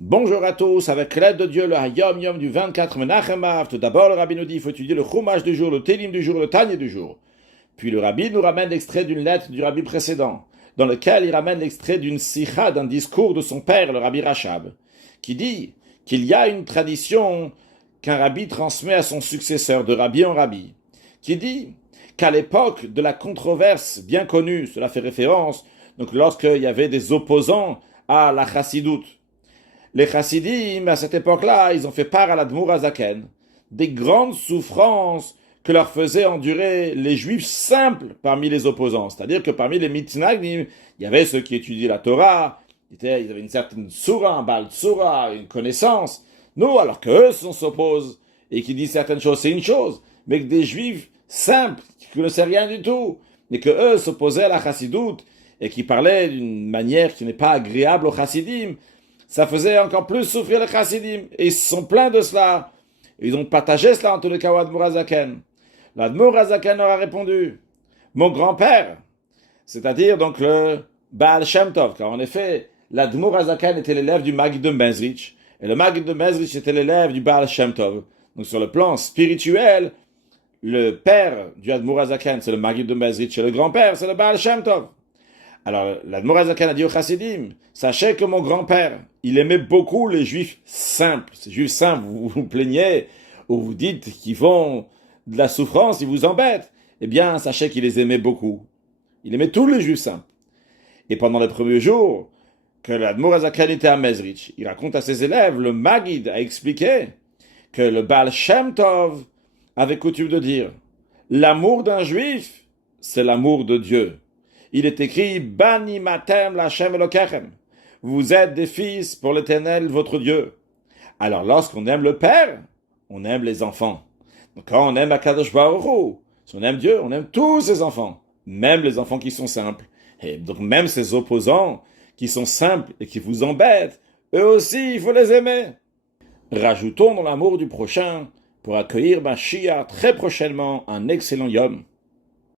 Bonjour à tous, avec l'aide de Dieu, le Hayom Yom du 24 Menachem Av. Tout d'abord, le Rabbi nous dit il faut étudier le Chumash du jour, le Télim du jour, le Tanya du jour. Puis le Rabbi nous ramène l'extrait d'une lettre du Rabbi précédent, dans lequel il ramène l'extrait d'une sikha, d'un discours de son père, le Rabbi Rachab, qui dit qu'il y a une tradition qu'un Rabbi transmet à son successeur, de Rabbi en Rabbi, qui dit qu'à l'époque de la controverse bien connue, cela fait référence, donc lorsqu'il y avait des opposants à la chassidoute, les chassidim, à cette époque-là, ils ont fait part à l'Admour Azaken des grandes souffrances que leur faisaient endurer les juifs simples parmi les opposants. C'est-à-dire que parmi les mitnagdim, il y avait ceux qui étudiaient la Torah, ils avaient une certaine soura, un bal tsura, une connaissance. Nous, alors qu'eux s'opposent et qui disent certaines choses, c'est une chose, mais que des juifs simples, qui ne connaissaient rien du tout, et que eux s'opposaient à la chassidoute et qui parlaient d'une manière qui n'est pas agréable aux chassidim, ça faisait encore plus souffrir les chassidim. Et ils se sont plaints de cela. Ils ont partagé cela en tous les cas au Admour Azaken. L'Admour Azaken leur a répondu, mon grand-père, c'est-à-dire donc le Baal Shem Tov, car en effet, l'Admour Azaken était l'élève du Maggid de Mezrich, et le Maggid de Mezrich était l'élève du Baal Shem Tov. Donc sur le plan spirituel, le père du Admour Azaken, c'est le Maggid de Mezrich, et le grand-père, c'est le Baal Shem Tov. Alors, l'Admour Azaken a dit aux chassidim, sachez que mon grand-père, il aimait beaucoup les juifs simples. Ces juifs simples, vous vous plaignez, ou vous dites qu'ils font de la souffrance, ils vous embêtent. Eh bien, sachez qu'il les aimait beaucoup. Il aimait tous les juifs simples. Et pendant les premiers jours que l'Admour Azaken était à Mezrich, il raconte à ses élèves, le Maggid a expliqué que le Baal Shem Tov avait coutume de dire, l'amour d'un juif, c'est l'amour de Dieu. Il est écrit, Bani matem lachem elokechem. Vous êtes des fils pour l'Éternel, votre Dieu. Alors, lorsqu'on aime le Père, on aime les enfants. Donc, quand on aime Akadosh Baruch Hu, si on aime Dieu, on aime tous ses enfants, même les enfants qui sont simples. Et donc, même ces opposants qui sont simples et qui vous embêtent, eux aussi, il faut les aimer. Rajoutons dans l'amour du prochain pour accueillir Mashiach très prochainement un excellent Yom.